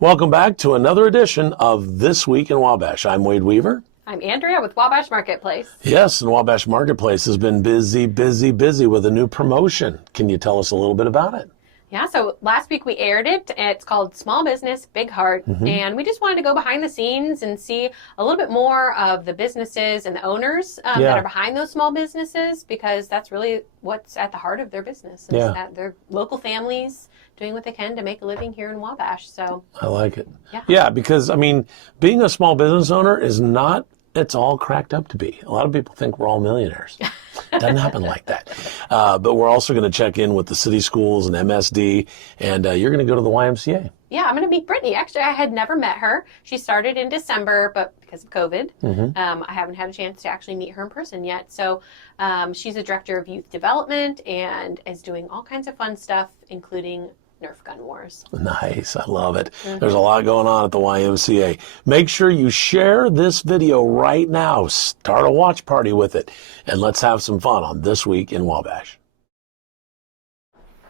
Welcome back to another edition of This Week in Wabash. I'm Wade Weaver. I'm Andrea with Wabash Marketplace. Yes, and Wabash Marketplace has been busy with a new promotion. Can you tell us a little bit about it? Yeah, so last week we aired it. It's called Small Business, Big Heart. And we just wanted to go behind the scenes and see a little bit more of the businesses and the owners that are behind those small businesses, because that's really what's at the heart of their business. Is that they're local families doing what they can to make a living here in Wabash. So I like it. Yeah, because, I mean, being a small business owner is not, it's all cracked up to be. A lot of people think we're all millionaires. Doesn't happen like that. But we're also going to check in with the city schools and MSD, and you're going to go to the YMCA. Yeah, I'm going to meet Brittany. Actually, I had never met her. She started in December, but because of COVID, I haven't had a chance to actually meet her in person yet. So she's a director of youth development and is doing all kinds of fun stuff, including Nerf gun wars. Nice. I love it. There's a lot going on at the YMCA. Make sure you share this video right now. Start a watch party with it. And let's have some fun on This Week in Wabash.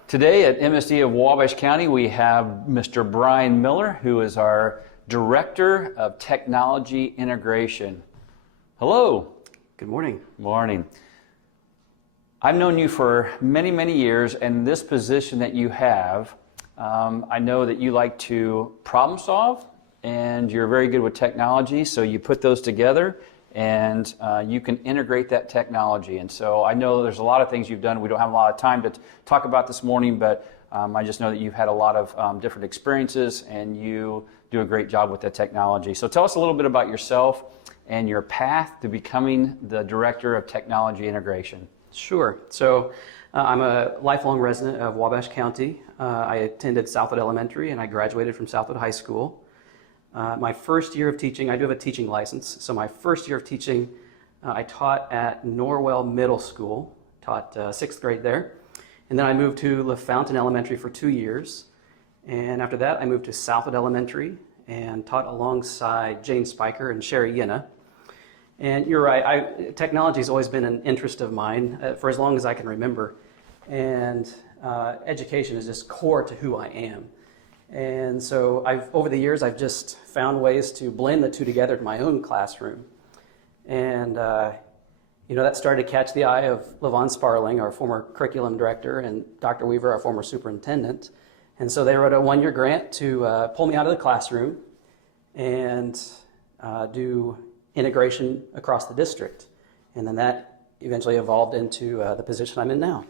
Today at MSD of Wabash County, we have Mr. Brian Miller, who is our Director of Technology Integration. Hello. Good morning. Morning. I've known you for many, many years, and this position that you have, I know that you like to problem solve, and you're very good with technology, so you put those together, and you can integrate that technology. And so I know there's a lot of things you've done. We don't have a lot of time to talk about this morning, but I just know that you've had a lot of different experiences, and you do a great job with that technology. So tell us a little bit about yourself and your path to becoming the Director of Technology Integration. Sure. So I'm a lifelong resident of Wabash County. I attended Southwood Elementary and I graduated from Southwood High School. My first year of teaching, I do have a teaching license, so my first year of teaching, I taught at Norwell Middle School, taught 6th grade there. And then I moved to LaFountain Elementary for 2 years. And after that, I moved to Southwood Elementary and taught alongside Jane Spiker and Sherry Yenna. And you're right, technology has always been an interest of mine for as long as I can remember. And education is just core to who I am. And so over the years, I've just found ways to blend the two together in my own classroom. And that started to catch the eye of Levon Sparling, our former curriculum director, and Dr. Weaver, our former superintendent. And so they wrote a 1-year grant to pull me out of the classroom and do integration across the district. And then that eventually evolved into the position I'm in now.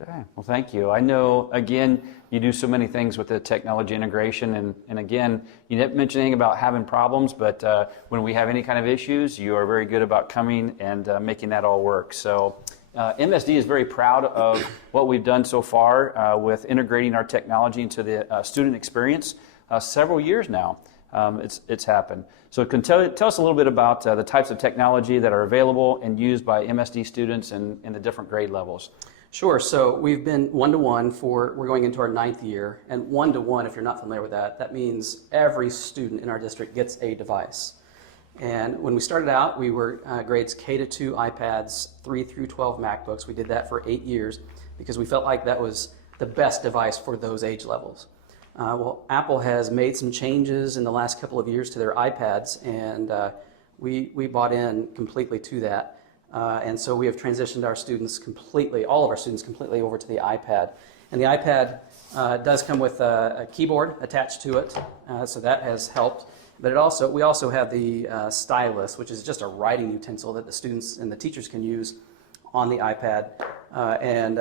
Okay, well, thank you. I know, again, you do so many things with the technology integration, and again, you didn't mention anything about having problems, but when we have any kind of issues, you are very good about coming and making that all work. So MSD is very proud of what we've done so far with integrating our technology into the student experience. Several years now, it's happened. So can tell us a little bit about the types of technology that are available and used by MSD students in the different grade levels. Sure. So we've been one-to-one we're going into our 9th year. And one-to-one, if you're not familiar with that, that means every student in our district gets a device. And when we started out, we were grades K-2 iPads, 3 through 12 MacBooks. We did that for 8 years because we felt like that was the best device for those age levels. Well, Apple has made some changes in the last couple of years to their iPads, and we bought in completely to that. And so we have transitioned our students completely, all of our students completely over to the iPad. And the iPad does come with a keyboard attached to it, so that has helped. But we also have the stylus, which is just a writing utensil that the students and the teachers can use on the iPad. And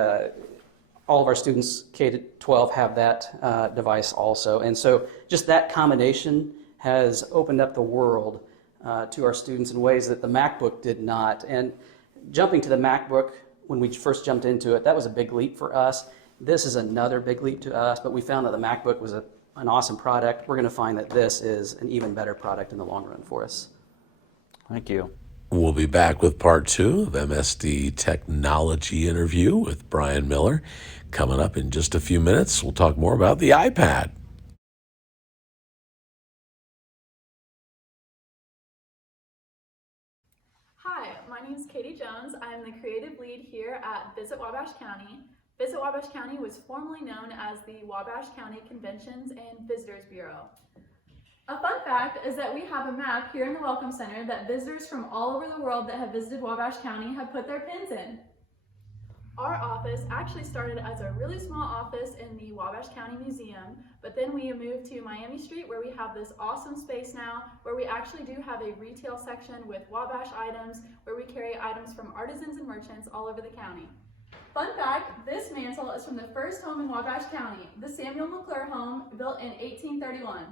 all of our students K-12 have that device also. And so just that combination has opened up the world to our students in ways that the MacBook did not. And jumping to the MacBook, when we first jumped into it, that was a big leap for us. This is another big leap to us, but we found that the MacBook was an awesome product. We're going to find that this is an even better product in the long run for us. Thank you. We'll be back with part 2 of MSD Technology Interview with Brian Miller. Coming up in just a few minutes, we'll talk more about the iPad. Hi, my name is Katie Jones. I'm the creative lead here at Visit Wabash County. Visit Wabash County was formerly known as the Wabash County Conventions and Visitors Bureau. A fun fact is that we have a map here in the Welcome Center that visitors from all over the world that have visited Wabash County have put their pins in. Our office actually started as a really small office in the Wabash County Museum, but then we moved to Miami Street where we have this awesome space now where we actually do have a retail section with Wabash items where we carry items from artisans and merchants all over the county. Fun fact, this mantle is from the first home in Wabash County, the Samuel McClure home built in 1831.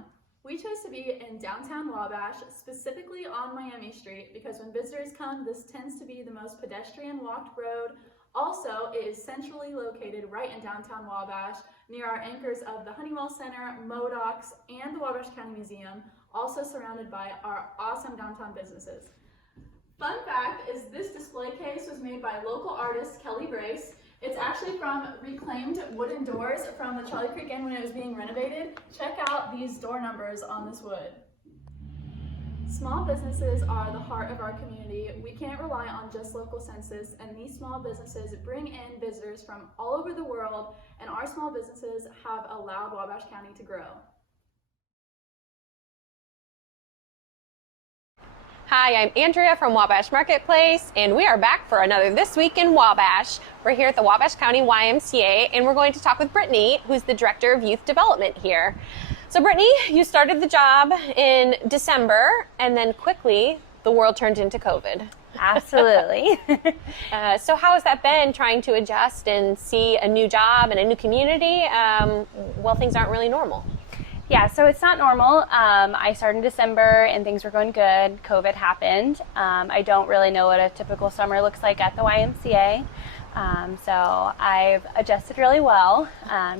We chose to be in downtown Wabash, specifically on Miami Street, because when visitors come, this tends to be the most pedestrian walked road. Also, it is centrally located right in downtown Wabash, near our anchors of the Honeywell Center, Modocs, and the Wabash County Museum, also surrounded by our awesome downtown businesses. Fun fact is this display case was made by local artist Kelly Brace. It's actually from reclaimed wooden doors from the Charlie Creek Inn when it was being renovated. Check out these door numbers on this wood. Small businesses are the heart of our community. We can't rely on just local census, and these small businesses bring in visitors from all over the world, and our small businesses have allowed Wabash County to grow. Hi, I'm Andrea from Wabash Marketplace, and we are back for another This Week in Wabash. We're here at the Wabash County YMCA, and we're going to talk with Brittany, who's the Director of Youth Development here. So Brittany, you started the job in December, and then quickly the world turned into COVID. Absolutely. So how has that been, trying to adjust and see a new job and a new community while things aren't really normal? Yeah, so it's not normal. I started in December and things were going good. COVID happened. I don't really know what a typical summer looks like at the YMCA. So I've adjusted really well.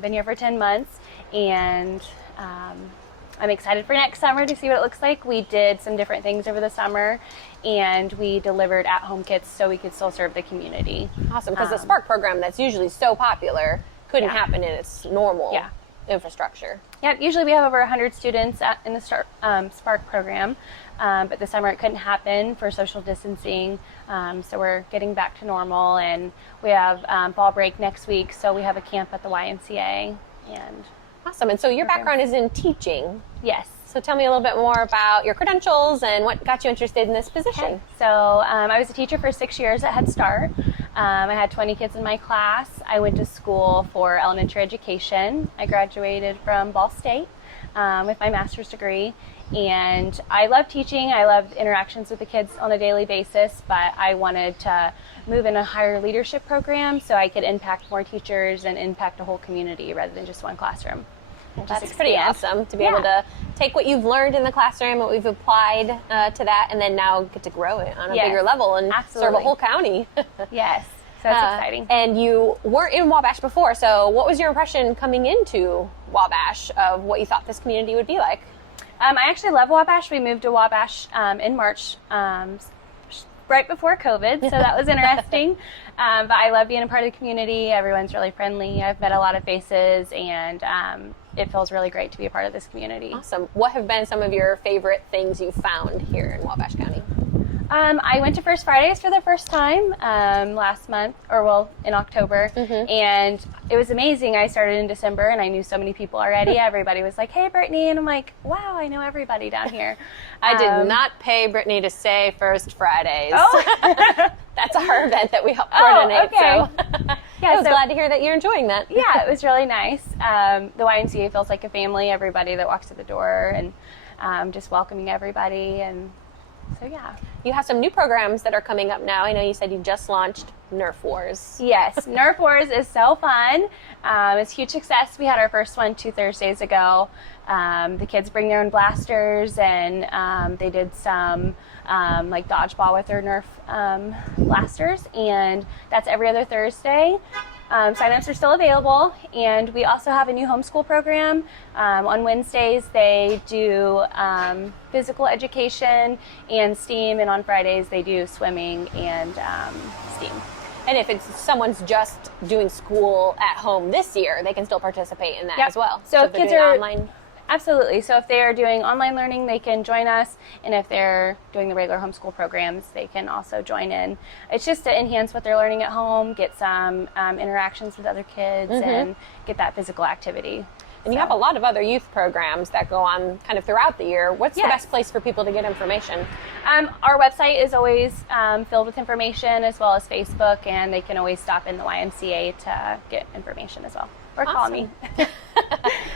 Been here for 10 months, and I'm excited for next summer to see what it looks like. We did some different things over the summer, and we delivered at-home kits so we could still serve the community. Awesome, because the Spark program that's usually so popular couldn't happen in its normal infrastructure. Yeah, usually we have over 100 students in the Spark program, but this summer it couldn't happen for social distancing, so we're getting back to normal, and we have fall break next week, so we have a camp at the YMCA. And awesome, and so your background is in teaching. Yes. So tell me a little bit more about your credentials and what got you interested in this position. Okay. So I was a teacher for 6 years at Head Start. I had 20 kids in my class. I went to school for elementary education. I graduated from Ball State with my master's degree. And I love teaching. I loved interactions with the kids on a daily basis, but I wanted to move in a higher leadership program so I could impact more teachers and impact a whole community rather than just one classroom. That's pretty awesome to be able to take what you've learned in the classroom, what we've applied to that, and then now get to grow it on a bigger level and serve a whole county. Yes, so that's exciting. And you weren't in Wabash before, so what was your impression coming into Wabash of what you thought this community would be like? I actually love Wabash. We moved to Wabash in March, right before COVID, so that was interesting. But I love being a part of the community. Everyone's really friendly. I've met a lot of faces, and it feels really great to be a part of this community. Awesome. What have been some of your favorite things you found here in Wabash County? I went to First Fridays for the first time last month, in October, and it was amazing. I started in December, and I knew so many people already. Everybody was like, "Hey, Brittany," and I'm like, "Wow, I know everybody down here." I did not pay Brittany to say First Fridays. Oh. That's our event that we help coordinate. Okay. So I was glad to hear that you're enjoying that. Yeah, it was really nice. The YMCA feels like a family. Everybody that walks through the door, and just welcoming everybody, and so yeah. You have some new programs that are coming up now. I know you said you just launched Nerf Wars. Yes, Nerf Wars is so fun. It's a huge success. We had our first one 2 Thursdays ago. The kids bring their own blasters, and they did some like dodgeball with their Nerf blasters, and that's every other Thursday. Sign-ups are still available, and we also have a new homeschool program. On Wednesdays, they do physical education and STEAM, and on Fridays, they do swimming and STEAM. And if someone's just doing school at home this year, they can still participate in that as well. So if kids are online. Absolutely. So if they are doing online learning, they can join us. And if they're doing the regular homeschool programs, they can also join in. It's just to enhance what they're learning at home, get some interactions with other kids, and get that physical activity. And you have a lot of other youth programs that go on kind of throughout the year. What's the best place for people to get information? Our website is always filled with information, as well as Facebook, and they can always stop in the YMCA to get information as well. Or call me.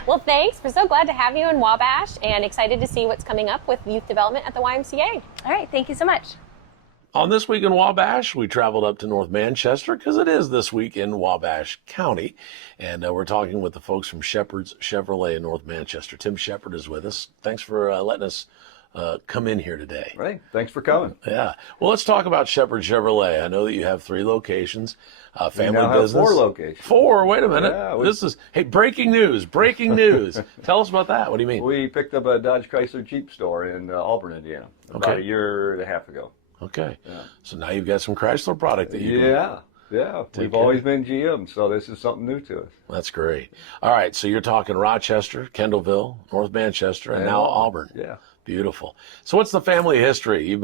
Well, thanks. We're so glad to have you in Wabash and excited to see what's coming up with youth development at the YMCA. All right. Thank you so much. On This Week in Wabash, we traveled up to North Manchester because it is This Week in Wabash County. And we're talking with the folks from Shepherd's Chevrolet in North Manchester. Tim Shepherd is with us. Thanks for letting us come in here today. Right. Thanks for coming. Yeah. Well, let's talk about Shepherd Chevrolet. I know that you have 3 locations, family now have business. 4 locations. 4? Wait a minute. Yeah, Hey, breaking news. Breaking news. Tell us about that. What do you mean? We picked up a Dodge Chrysler Jeep store in Auburn, Indiana, about a year and a half ago. Okay. Yeah. So now you've got some Chrysler product that you Yeah. We've always been GM, so this is something new to us. That's great. All right. So you're talking Rochester, Kendallville, North Manchester, and now Auburn. Yeah. Beautiful. So what's the family history?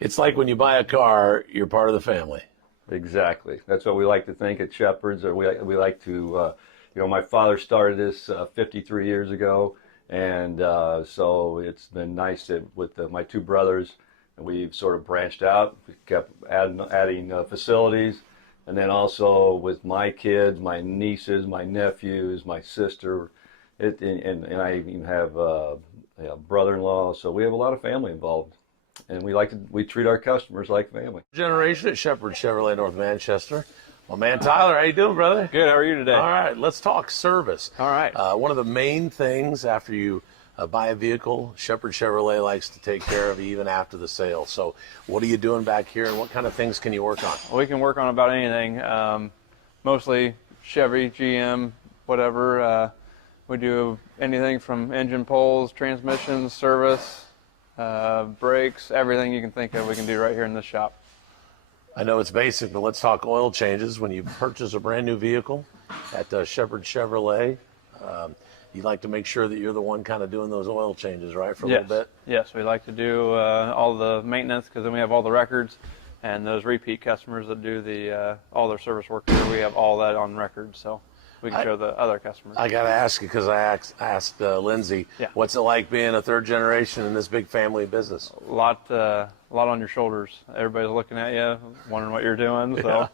It's like when you buy a car, you're part of the family. Exactly. That's what we like to think at Shepherd's. Or we like to, my father started this 53 years ago, and so it's been nice with my 2 brothers. And we've sort of branched out. We kept adding facilities. And then also with my kids, my nieces, my nephews, my sister, and I even have a brother-in-law. So we have a lot of family involved. And we treat our customers like family. Generation at Shepherd Chevrolet North Manchester. Well, man, Tyler, how you doing, brother? Good. How are you today? All right, let's talk service. All right. One of the main things after you buy a vehicle, Shepherd Chevrolet likes to take care of you even after the sale. So what are you doing back here, and what kind of things can you work on? Well, we can work on about anything, mostly Chevy, GM, whatever. We do anything from engine pulls, transmissions, service, brakes, everything you can think of we can do right here in this shop. I know it's basic, but let's talk oil changes. When you purchase a brand new vehicle at Shepherd Chevrolet, you like to make sure that you're the one kind of doing those oil changes, right, for a little bit? Yes, we like to do all the maintenance because then we have all the records, and those repeat customers that do all their service work here, we have all that on record, so we can show the other customers. I got to ask you because I asked Lindsay, what's it like being a 3rd generation in this big family business? A lot on your shoulders. Everybody's looking at you, wondering what you're doing, so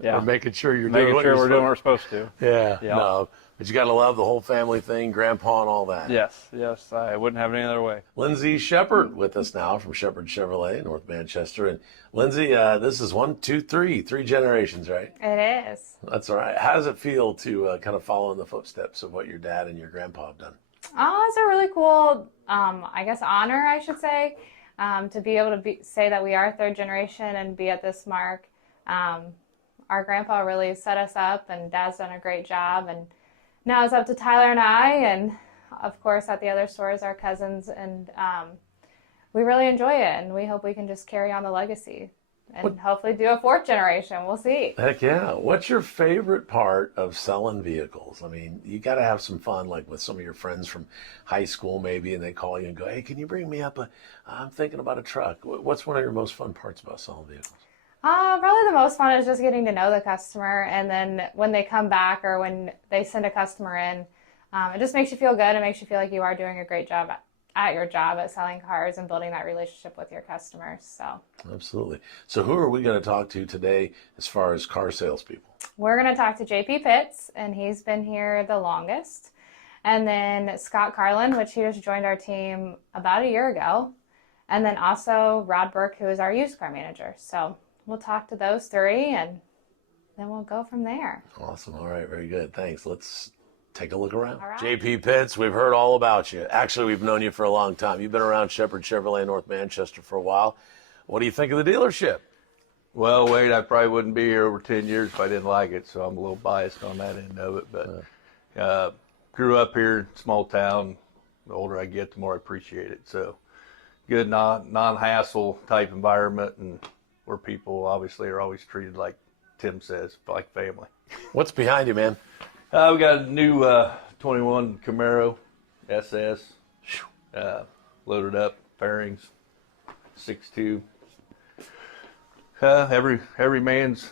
We're making sure you're making doing sure what we're doing what we're supposed to. Yeah. Yeah. No, but you got to love the whole family thing, Grandpa and all that. Yes, I wouldn't have it any other way. Lindsay Shepherd with us now from Shepherd Chevrolet in North Manchester. And Lindsay, this is 3 generations, right? It is. That's all right. How does it feel to kind of follow in the footsteps of what your dad and your grandpa have done? Oh, it's a really cool, honor, I should say, to be able to say that we are 3rd generation and be at this mark. Our grandpa really set us up, and Dad's done a great job. And now it's up to Tyler and I, and of course at the other stores, our cousins, and we really enjoy it, and we hope we can just carry on the legacy and hopefully do a 4th generation. We'll see. Heck yeah. What's your favorite part of selling vehicles? I mean, you got to have some fun, like with some of your friends from high school maybe, and they call you and go, hey, can you bring me up I'm thinking about a truck. What's one of your most fun parts about selling vehicles? Probably the most fun is just getting to know the customer, and then when they come back or when they send a customer in, it just makes you feel good. It makes you feel like you are doing a great job at your job at selling cars and building that relationship with your customers. So Absolutely. So who are we going to talk to today as far as car salespeople? we're going to talk to JP Pitts, and he's been here the longest. And then Scott Carlin, which he just joined our team about a year ago. And then also Rod Burke, who is our used car manager. So we'll talk to those 3, and then we'll go from there. Awesome. All right. Very good. Thanks. Let's take a look around. All right. JP Pitts, we've heard all about you. Actually, we've known you for a long time. You've been around Shepherd Chevrolet North Manchester for a while. What do you think of the dealership? Well, Wade, I probably wouldn't be here over 10 years if I didn't like it, so I'm a little biased on that end of it. But grew up here, small town. The older I get, the more I appreciate it. So good non-hassle type environment, and where people obviously are always treated like Tim says, like family. What's behind you, man? We got a new 21 Camaro, SS, loaded up, fairings, 6.2. Every man's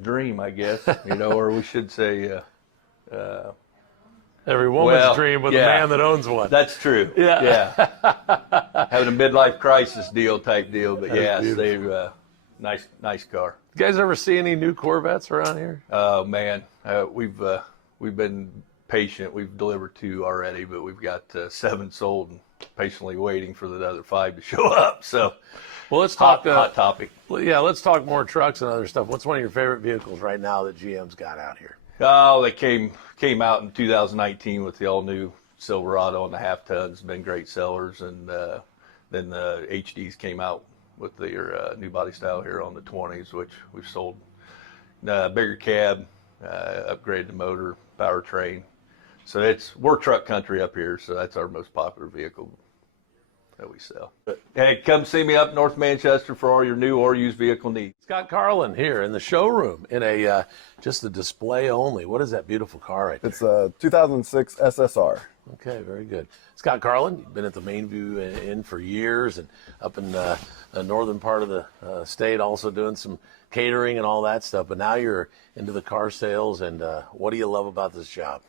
dream, I guess, or we should say, every woman's dream with a man that owns one. That's true. Yeah. Having a midlife crisis type deal, but they nice car. You guys ever see any new Corvettes around here? Oh man, we've been patient. We've delivered 2 already, but we've got 7 sold and patiently waiting for the other 5 to show up. So, well, let's talk hot topic. Yeah, let's talk more trucks and other stuff. What's one of your favorite vehicles right now that GM's got out here? Oh, they came out in 2019 with the all new Silverado and the half tons. Been great sellers, and then the HDs came out with their new body style here on the 20s, which we've sold. Bigger cab, upgraded the motor, powertrain. So we're truck country up here, so that's our most popular vehicle that we sell. Hey, come see me up North Manchester for all your new or used vehicle needs. Scott Carlin here in the showroom in a just a display only. What is that beautiful car right there? It's a 2006 SSR. Okay, very good. Scott Carlin, you've been at the Mainview Inn for years and up in the northern part of the state, also doing some catering and all that stuff. But now you're into the car sales, and what do you love about this job?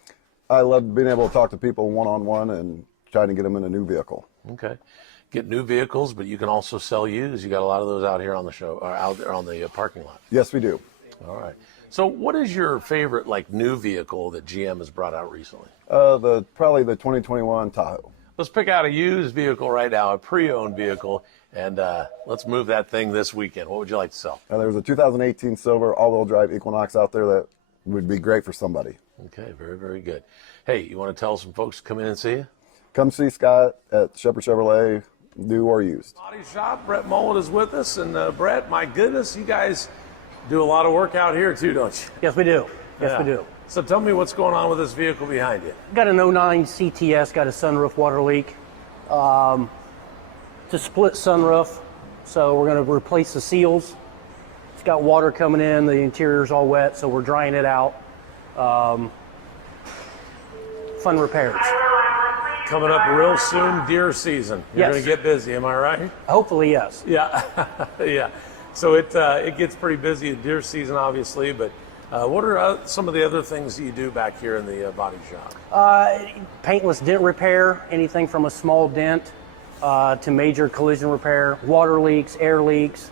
I love being able to talk to people one-on-one and trying to get them in a new vehicle. Okay. Get new vehicles, but you can also sell used. You got a lot of those out here on the show, or out there on the parking lot. Yes, we do. All right. So what is your favorite, new vehicle that GM has brought out recently? Probably the 2021 Tahoe. Let's pick out a used vehicle right now, a pre-owned vehicle, and let's move that thing this weekend. What would you like to sell? There's a 2018 Silver all-wheel drive Equinox out there that would be great for somebody. Okay, very, very good. Hey, you want to tell some folks to come in and see you? Come see Scott at Shepherd Chevrolet, new or used. Body shop, Brett Mullet is with us, and Brett, my goodness, you guys do a lot of work out here too, don't you? Yes, we do. Yes, we do. So tell me what's going on with this vehicle behind you. Got an 09 CTS, got a sunroof water leak. It's a split sunroof, so we're going to replace the seals. It's got water coming in, the interior's all wet, so we're drying it out. Fun repairs. Coming up real soon, deer season. You're going to get busy, am I right? Hopefully, yes. Yeah, yeah. So it gets pretty busy at deer season, obviously, but what are some of the other things you do back here in the body shop? Paintless dent repair, anything from a small dent to major collision repair, water leaks, air leaks,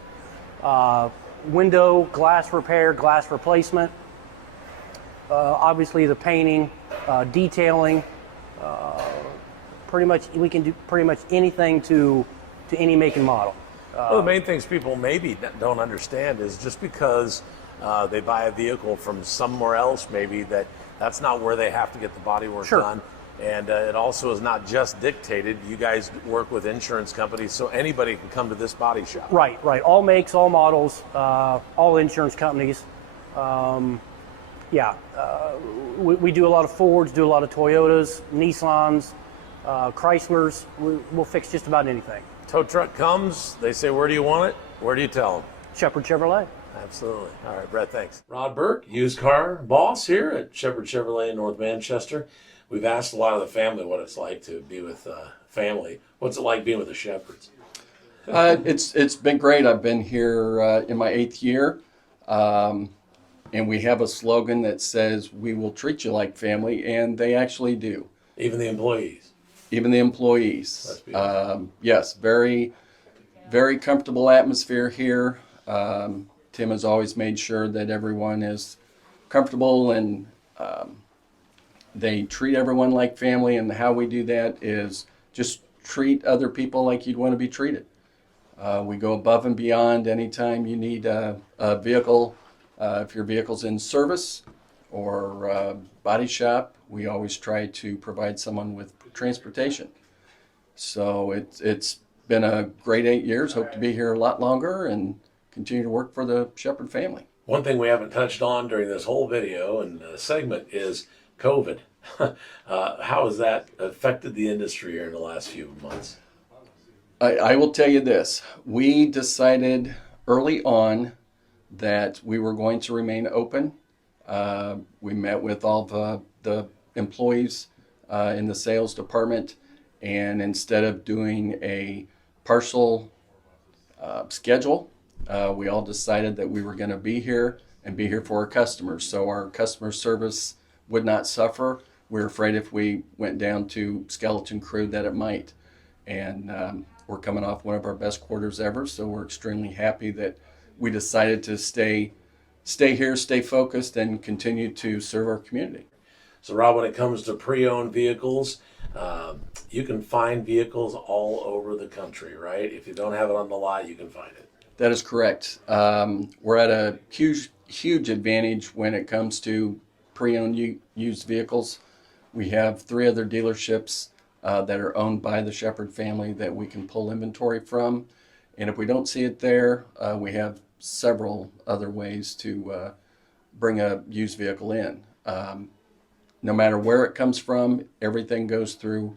window glass repair, glass replacement, obviously the painting, detailing. Pretty much, we can do pretty much anything to any make and model. Well, the main things people maybe don't understand is just because they buy a vehicle from somewhere else, maybe that's not where they have to get the body work done. And it also is not just dictated. You guys work with insurance companies, so anybody can come to this body shop. Right. All makes, all models, all insurance companies. We do a lot of Fords, do a lot of Toyotas, Nissans, Chryslers. We'll fix just about anything. Tow truck comes, they say, where do you want it? Where do you tell them? Shepherd Chevrolet. Absolutely. All right, Brett, thanks. Rod Burke, used car boss here at Shepherd Chevrolet in North Manchester. We've asked a lot of the family what it's like to be with family. What's it like being with the Shepherds? It's been great. I've been here in my 8th year, and we have a slogan that says, "We will treat you like family," and they actually do. Even the employees? Even the employees. That's beautiful. Yes, very, very comfortable atmosphere here. Tim has always made sure that everyone is comfortable, and they treat everyone like family, and how we do that is just treat other people like you'd want to be treated. We go above and beyond anytime you need a vehicle. If your vehicle's in service or body shop, we always try to provide someone with transportation. So it's been a great 8 years. Hope to be here a lot longer and continue to work for the Shepherd family. One thing we haven't touched on during this whole video and segment is COVID. How has that affected the industry here in the last few months? I will tell you this. We decided early on that we were going to remain open. We met with all the employees in the sales department, and instead of doing a partial schedule, we all decided that we were going to be here and be here for our customers. So our customer service would not suffer. We were afraid if we went down to skeleton crew that it might. And we're coming off one of our best quarters ever, so we're extremely happy that we decided to stay here, stay focused, and continue to serve our community. So, Rob, when it comes to pre-owned vehicles, you can find vehicles all over the country, right? If you don't have it on the lot, you can find it. That is correct. We're at a huge advantage when it comes to pre-owned used vehicles. We have 3 other dealerships that are owned by the Shepherd family that we can pull inventory from. And if we don't see it there, we have several other ways to bring a used vehicle in. No matter where it comes from, everything goes through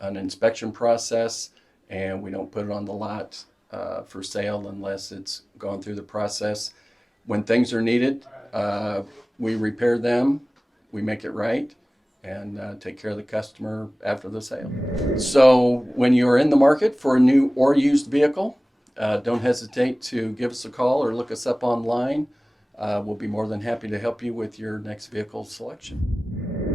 an inspection process, and we don't put it on the lot for sale unless it's gone through the process. When things are needed, we repair them, we make it right, and take care of the customer after the sale. So when you're in the market for a new or used vehicle, don't hesitate to give us a call or look us up online. We'll be more than happy to help you with your next vehicle selection.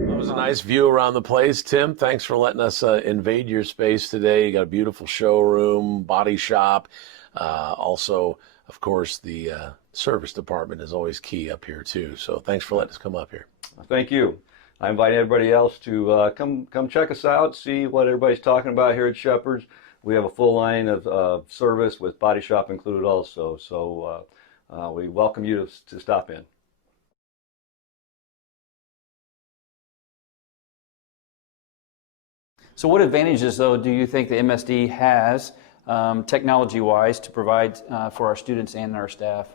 It was a nice view around the place. Tim, thanks for letting us invade your space today. You got a beautiful showroom, body shop. Also, of course, the service department is always key up here too. So thanks for letting us come up here. Thank you. I invite everybody else to come check us out, see what everybody's talking about here at Shepherd's. We have a full line of service with body shop included also. So we welcome you to stop in. So what advantages, though, do you think the MSD has technology-wise to provide for our students and our staff?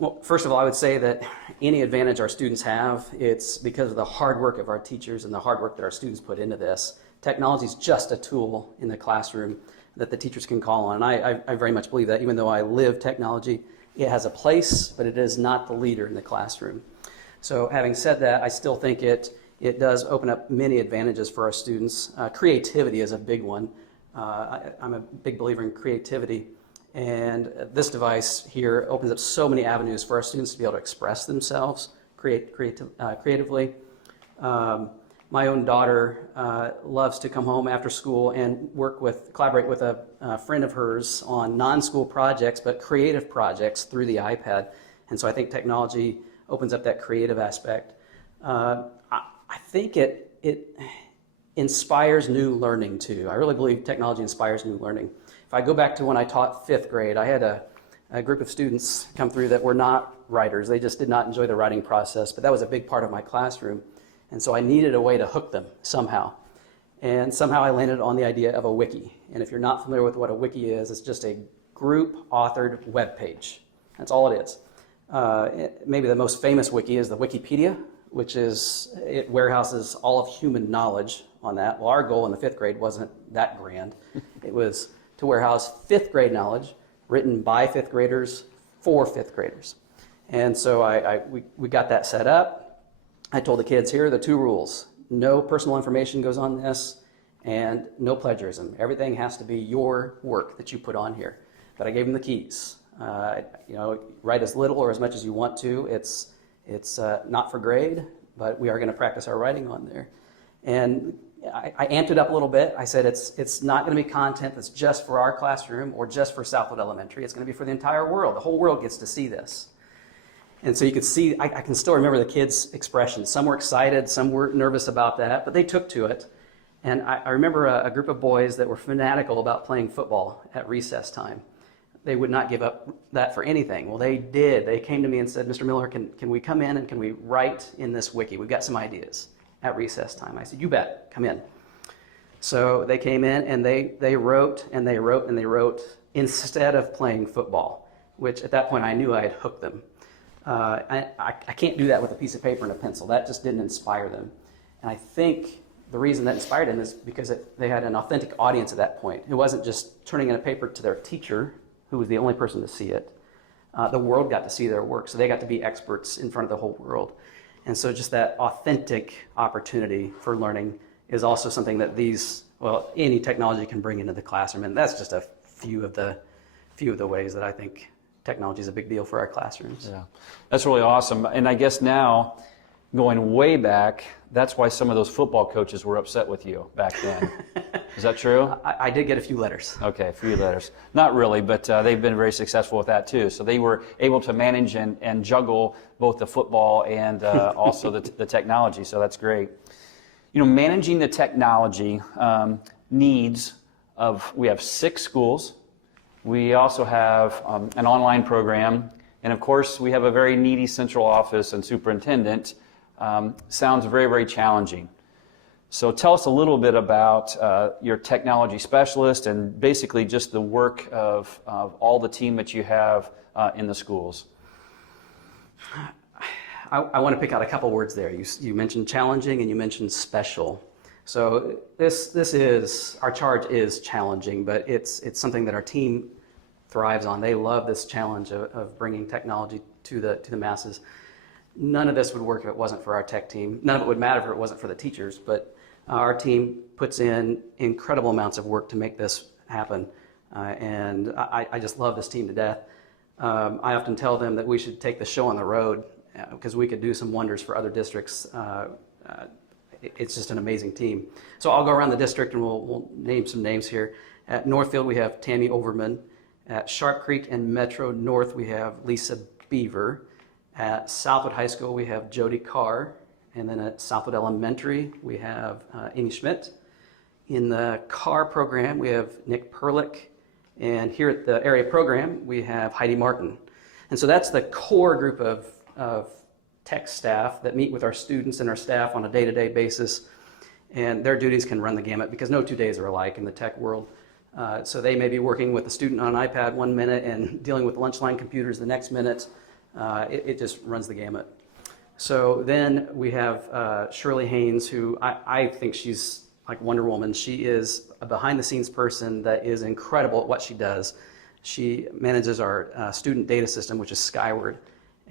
Well, first of all, I would say that any advantage our students have, it's because of the hard work of our teachers and the hard work that our students put into this. Technology is just a tool in the classroom that the teachers can call on. And I very much believe that, even though I live technology, it has a place, but it is not the leader in the classroom. So having said that, I still think it does open up many advantages for our students. Creativity is a big one. I'm a big believer in creativity. And this device here opens up so many avenues for our students to be able to express themselves creatively. My own daughter loves to come home after school and collaborate with a friend of hers on non-school projects, but creative projects through the iPad. And so I think technology opens up that creative aspect. I think it inspires new learning too. I really believe technology inspires new learning. If I go back to when I taught 5th grade, I had a group of students come through that were not writers. They just did not enjoy the writing process, but that was a big part of my classroom. And so I needed a way to hook them somehow. And somehow I landed on the idea of a wiki. And if you're not familiar with what a wiki is, it's just a group-authored web page. That's all it is. Maybe the most famous wiki is the Wikipedia, which it warehouses all of human knowledge on that. Well, our goal in the 5th grade wasn't that grand. It was to warehouse 5th grade knowledge written by 5th graders for 5th graders. And so we got that set up. I told the kids, here are the 2 rules. No personal information goes on this, and no plagiarism. Everything has to be your work that you put on here. But I gave them the keys. Write as little or as much as you want to. It's not for grade, but we are going to practice our writing on there. And I amped it up a little bit. I said it's not going to be content that's just for our classroom or just for Southwood Elementary. It's going to be for the entire world. The whole world gets to see this. And so you could see, I can still remember the kids' expressions. Some were excited, some were nervous about that, but they took to it. And I remember a group of boys that were fanatical about playing football at recess time. They would not give up that for anything. Well, they did. They came to me and said, Mr. Miller, can we come in and can we write in this wiki? We've got some ideas at recess time. I said, you bet, come in. So they came in and they wrote and they wrote and they wrote instead of playing football, which at that point I knew I had hooked them. I can't do that with a piece of paper and a pencil. That just didn't inspire them. And I think the reason that inspired them is because they had an authentic audience at that point. It wasn't just turning in a paper to their teacher, who was the only person to see it. The world got to see their work, so they got to be experts in front of the whole world. And so just that authentic opportunity for learning is also something that any technology can bring into the classroom. And that's just a few of the ways that I think technology is a big deal for our classrooms. Yeah, that's really awesome. And I guess now, going way back, that's why some of those football coaches were upset with you back then. Is that true? I did get a few letters. Okay, a few letters. Not really, but they've been very successful with that too. So they were able to manage and juggle both the football and also the technology. So that's great. Managing the technology needs we have 6 schools. We also have an online program. And of course, we have a very needy central office and superintendent. Sounds very, very challenging. So tell us a little bit about your technology specialist and basically just the work of all the team that you have in the schools. I want to pick out a couple words there. You mentioned challenging and you mentioned special. So our charge is challenging, but it's something that our team thrives on. They love this challenge of bringing technology to the masses. None of this would work if it wasn't for our tech team. None of it would matter if it wasn't for the teachers, but our team puts in incredible amounts of work to make this happen. And I just love this team to death. I often tell them that we should take the show on the road because we could do some wonders for other districts. It's just an amazing team. So I'll go around the district and we'll name some names here. At Northfield, we have Tammy Overman. At Sharp Creek and Metro North, we have Lisa Beaver. At Southwood High School, we have Jody Carr. And then at Southwood Elementary, we have Amy Schmidt. In the Carr program, we have Nick Perlick. And here at the area program, we have Heidi Martin. And so that's the core group of tech staff that meet with our students and our staff on a day-to-day basis. And their duties can run the gamut because no 2 days are alike in the tech world. So they may be working with a student on an iPad 1 minute and dealing with lunch line computers the next minute. It just runs the gamut. So then we have Shirley Haynes, who I think she's like Wonder Woman. She is a behind-the-scenes person that is incredible at what she does. She manages our student data system, which is Skyward,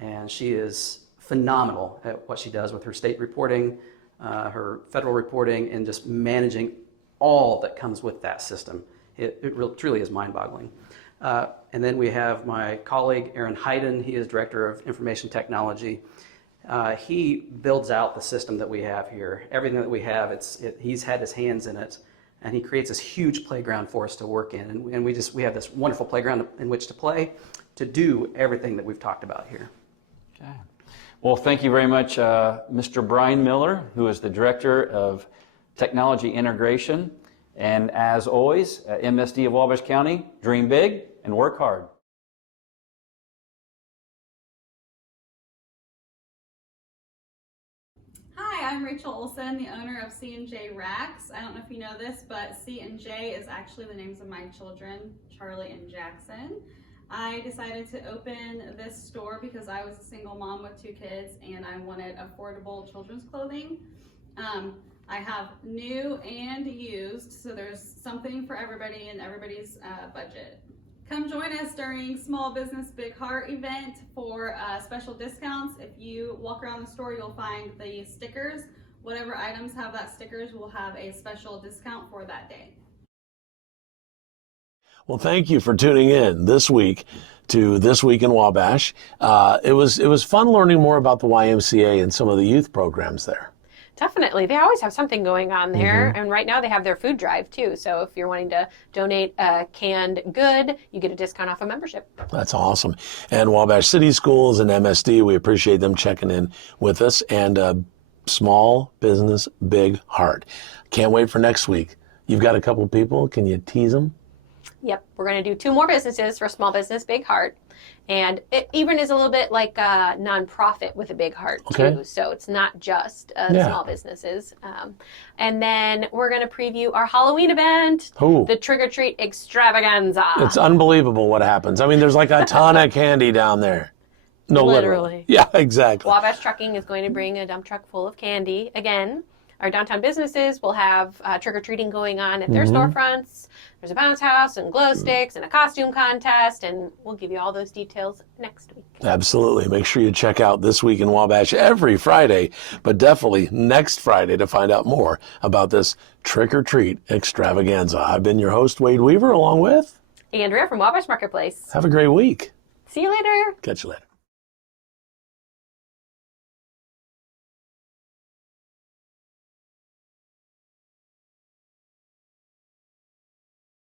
and she is phenomenal at what she does with her state reporting, her federal reporting, and just managing all that comes with that system. It truly is mind-boggling. And then we have my colleague, Aaron Hayden. He is Director of Information Technology. He builds out the system that we have here. Everything that we have, he's had his hands in it, and he creates this huge playground for us to work in. And we have this wonderful playground in which to play, to do everything that we've talked about here. Okay. Well, thank you very much, Mr. Brian Miller, who is the Director of Technology Integration. And as always, MSD of Wabash County, dream big and work hard. Hi, I'm Rachel Olson, the owner of C&J Racks. I don't know if you know this, but C&J is actually the names of my children, Charlie and Jackson. I decided to open this store because I was a single mom with 2 kids and I wanted affordable children's clothing. I have new and used, so there's something for everybody and everybody's budget. Come join us during Small Business Big Heart event for special discounts. If you walk around the store, you'll find the stickers. Whatever items have that stickers will have a special discount for that day. Well, thank you for tuning in this week to This Week in Wabash. It was fun learning more about the YMCA and some of the youth programs there. Definitely. They always have something going on there. And right now they have their food drive too. So if you're wanting to donate a canned good, you get a discount off a membership. That's awesome. And Wabash City Schools and MSD, we appreciate them checking in with us. And Small Business Big Heart. Can't wait for next week. You've got a couple people. Can you tease them? Yep. We're going to do 2 more businesses for Small Business Big Heart. And it even is a little bit like a nonprofit with a big heart, too. So it's not just small businesses. And then we're going to preview our Halloween event, the Trick or Treat Extravaganza. It's unbelievable what happens. I mean, there's like a ton of candy down there. No, literally. Yeah, exactly. Wabash Trucking is going to bring a dump truck full of candy again. our downtown businesses will have trick-or-treating going on at their storefronts. There's a bounce house and glow sticks and a costume contest, and we'll give you all those details next week. Absolutely. Make sure you check out This Week in Wabash every Friday, but definitely next Friday to find out more about this trick-or-treat extravaganza. I've been your host, Wade Weaver, along with Andrea from Wabash Marketplace. Have a great week. See you later. Catch you later.